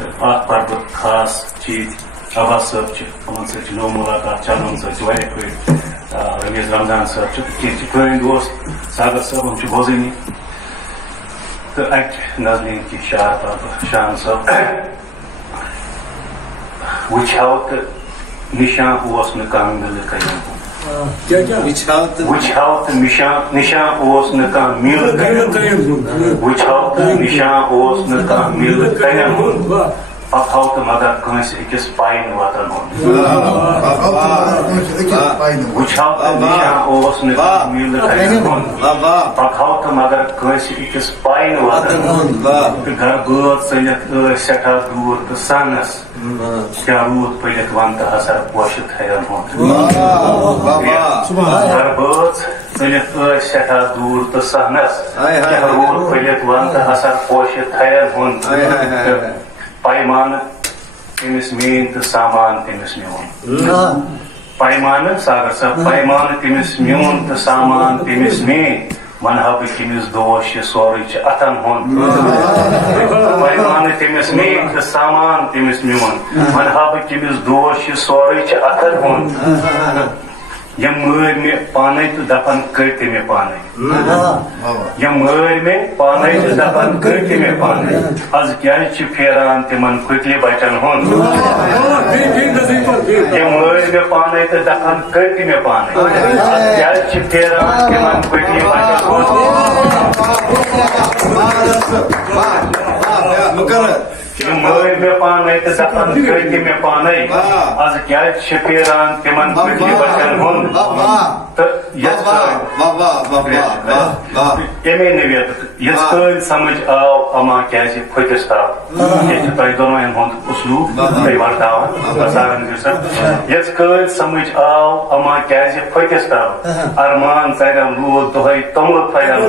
ات پر بہت خاص چیز عباس صاحب ان سی نو ملاقات چلان سا رمیز رمضان صاحب کینٛہہ پرٲنۍ دوست ساگر صاحب ہم بوزٲنی تو اکہ نظمین کی شعر پہ شان صاحب وچھاو تو نشان اوس نہ کانٛہہ مِلہٕ کَران وچھاو تو نشان اوس نہ کانٛہہ مِلہٕ کَران وچھاو تو نشان اوس نہ کانٛہہ مِلہٕ کَران پکھاو تو مگر کٲنٛسہِ أکِس پاین وطن ہُنٛد وچھاو تو نشان اوس نہٕ کانٛہہ مِلہٕ کَران پکھاو تو مگر کٲنٛسہِ أکِس پاین وطن ہُنٛد تہٕ گرٕ بٲژ ژٔلِتھ ٲسۍ سٮ۪ٹھاہ دوٗر تہٕ سنس کیٛاہ روٗد پٔلِتھ ون تہٕ ہسا پوشہِ تھرٮ۪ن ہُنٛد گرٕ بٲژ ژٔلِتھ ٲسۍ سٮ۪ٹھاہ دوٗر تہٕ سہنس کیٛاہ روٗد پٔلِتھ ون تہٕ ہسا پوشہِ تھرٮ۪ن ہُنٛد پیمانہٕ تٔمِس میٛٲنۍ تہٕ سامان تٔمِس میون پیمانہٕ ساگر صٲب پیمانہٕ تٔمِس میون تہٕ سامان تٔمِس میٛٲنۍ ونہٕ ہا بہٕ تٔمِس دوش یہِ سورُے چھُ اتھن ہُنٛد پیمانہٕ تٔمِس میٛٲنۍ تہٕ سامان تٔمِس میون ونہٕ ہا بہٕ تٔمِس دوش یہِ سورُے چھُ اتھن ہُنٛد یِم مٲرۍ مےٚ پانے تہٕ دپان کٔرۍ تہِ مےٚ پانے یِم مٲرۍ مےٚ پانے تہٕ دپان کٔرۍ تہِ مےٚ پانے آز کیٛازِ چھُ پھیران تِمن پھٕٹلہِ بچن ہُنٛد یِم مٲرۍ مےٚ پانے تہٕ دپان کٔرۍ تہِ مےٚ پانے آز کیٛازِ چھُ پھیران تِمن پھٕٹلہِ بچن ہُنٛد یِم مٲرۍ مےٚ پانے تہٕ دپان کٔرۍ تہِ مےٚ پانے آز کیٛازِ چھُ پھیران تِمن پھٕٹلہِ بچن ہُنٛد تہٕ اَمے نویتُک یِژھ کٲلۍ سمجھ آو اما کیٛازِ پھٔٹِس تاو ییٚتہِ چھُ تۄہہِ دۄنوَین ہُنٛد اُسلوٗب تُہۍ ورتاوان ساگر صٲب یِژھ کٲلۍ سمجھ آو اما کیٛازِ پھٔٹِس تاو ارمان ژرٮ۪م روٗد دۄہے توٚملہٕ پھرٮ۪ن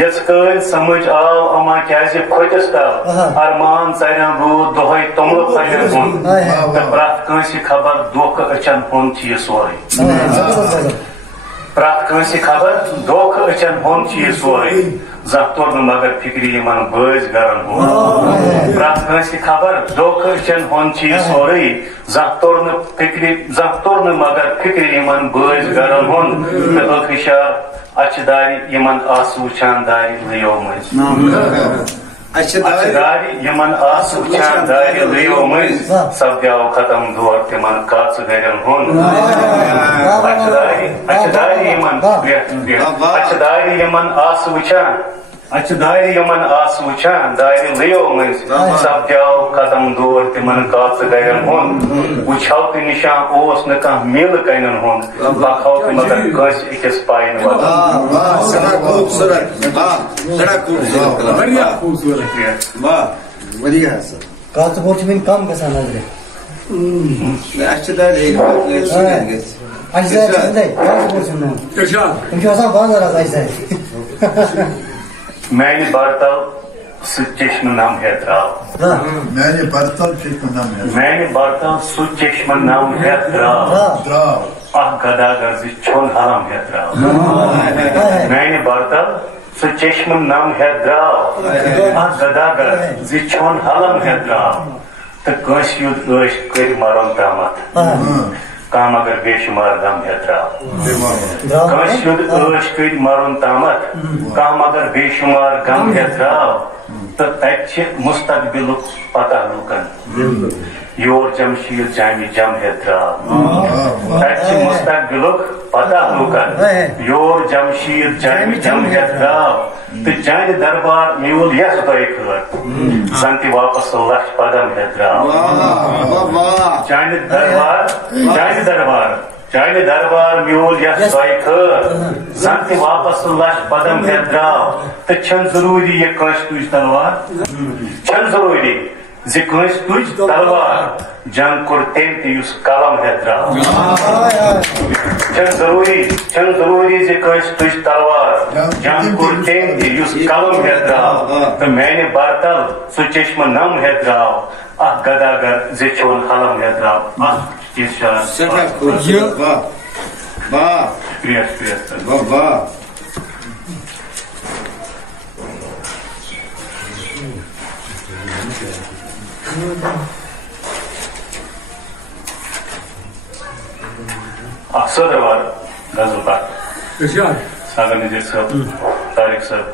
یِژھ کٲلۍ سمجھ آو اما کیٛازِ پھٔٹِس تاو ارمان ژرٮ۪م روٗد دۄہے توٚملہٕ پھرٮ۪ن ہُنٛد تہٕ پرٛٮ۪تھ کٲنٛسہِ خبر دھوکہٕ أچھن ہُنٛد چھُ یہِ سورُے پرٛٮ۪تھ کٲنٛسہِ خبر دھوکہٕ أچھن ہُنٛد چھُ یہِ سورُے زانٛہہ توٚر نہٕ مگر فِکرِ یِمن بٲژ گرن ہُنٛد پرٛٮ۪تھ کٲنٛسہِ خبر دھوکہٕ أچھن ہُنٛد چھُ یہِ سورُے زانٛہہ توٚر نہٕ مگر فِکرِ یِمن بٲژ گرن ہُنٛد تہٕ ٲخٕرشار اچھِ دارِ یِمن آسہٕ وٕچھان دارِ لٔیو مٔنٛزۍ اچھِ دارِ یِمن آسہٕ وٕچھان دارِ لٔیو مٔنٛزۍ سپدیو ختم دور تِمن کاژٕ گرٮ۪ن ہُنٛد اچھِ دارِ یِمن آسہٕ وٕچھان اچھِ دارِ یِمن آسہٕ وٕچھان دارِ لٔیو مٔنٛزۍ سپدیو ختم دور تِمن کاژٕ گرٮ۪ن ہُنٛد وٕچھو تہٕ نِشان اوس نہٕ کانٛہہ میٖلہٕ کَنٮ۪ن ہُنٛد پکھو تہٕ مگر کٲنٛسہِ أکِس پاین میانہِ برتل سُہ چشمہٕ نم ہٮ۪تھ درٛاو میانہِ برتل سُہ چشمہٕ نم ہٮ۪تھ درٛاو اکھ گداگر زِ چھوٚن حرم ہٮ۪تھ درٛاو میانہِ برتل سُہ چشمہٕ نم ہٮ۪تھ درٛاو اکھ گداگر زِ چھوٚن حرم ہٮ۪تھ درٛاو تہٕ کٲنٛسہِ ہُنٛد ٲش کٔرۍ مرُن تامتھ کانٛہہ مگر بے شُمار غم ہٮ۪تھ درٛاو کٲنٛسہِ ہُنٛد ٲش کٔرۍ مرُن تامتھ کانٛہہ مگر بے شُمار غم ہٮ۪تھ درٛاو تہٕ تتہِ چھِ مستقبلُک پتہ لوٗکن یور جمشیٖد جامہِ جم ہٮ۪تھ درٛاو تتہِ چھِ مستقبلُک پتہ لوٗکن یور جمشیٖد جامہِ جم ہٮ۪تھ درٛاو تہٕ چانہِ دربار میوٗل یتھ دۄیہِ خٲر زن تہِ واپس لچھ قدم ہٮ۪تھ درٛاو چانہِ دربار میوٗل یتھ دۄیہِ خٲر زن تہِ واپس لچھ قدم ہٮ۪تھ درٛاو تہٕ چھنہٕ ضروٗری یہِ کٲنٛسہِ تُج تلوار چھنہٕ ضروٗری زِ کٲنٛسہِ تُج تلوار جنگ کوٚر تٔمۍ تہِ یُس قلم ہٮ۪تھ درٛاو چھنہٕ ضروٗری زِ کٲنٛسہِ تُج تلوار جنگ کوٚر تٔمۍ تہِ یُس قلم ہٮ۪تھ درٛاو تہٕ میانہِ برتل سُہ چشمہٕ نم ہٮ۪تھ درٛاو اکھ گداگر زِ چھوٚن حلم ہٮ۪تھ درٛاو اکھ Aksodawar Gazupar Sagar Nizir Sahab Tariq Sahab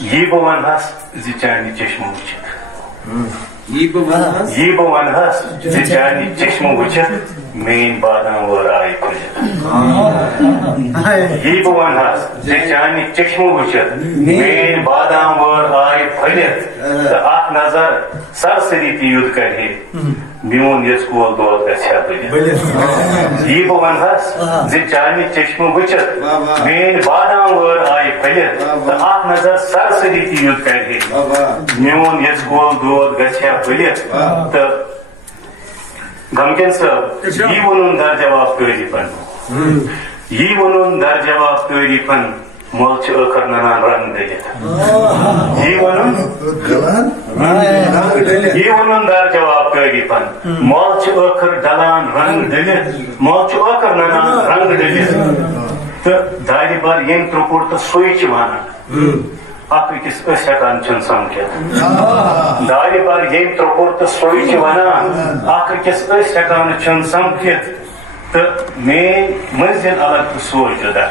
Ye bu vanhas zichani cheshma wuchit Ye bu vanhas zichani cheshma wuchit Mein badam var aayi khujit Ye bu vanhas zichani cheshma wuchit Mein badam var aayi khujit Ta ak nazar sarsari ti yud karhe Mion yeskol dod gachha bilit Ye bu vanhas zichani cheshma wuchit Mein badam var aayi khujit Ta ak nazar sarsari ti yud karhe Mion yeskol dod gachha bilit Ta Gamken sahab, ye onun dar cevap veripan. Ye onun dar cevap veripan. Molçu akarnanan rang deget. Ye onun dar cevap veripan. Molçu akar dalan rang deget. Molçu akarnanan rang deget. Dari bar yeng proporta soyçu vana. Akikis ösyakan çın samket. Dari bar yeng proporta soyçu vana. Akikis ösyakan çın samket. Mein manzil alag to soch juda.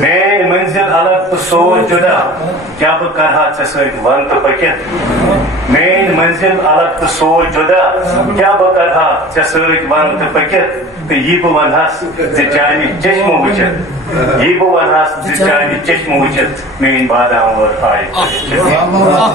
Mein manzil alag to soch juda. Kya bu karha chasoi vant paket. Mein manzil alag to soch juda. Kya bu karha chasoi vant paket. Ye bu vanhas zichani cheshma wuchit. Ye bu vanhas zichani cheshma wuchit. Mein badam var aayi khujit.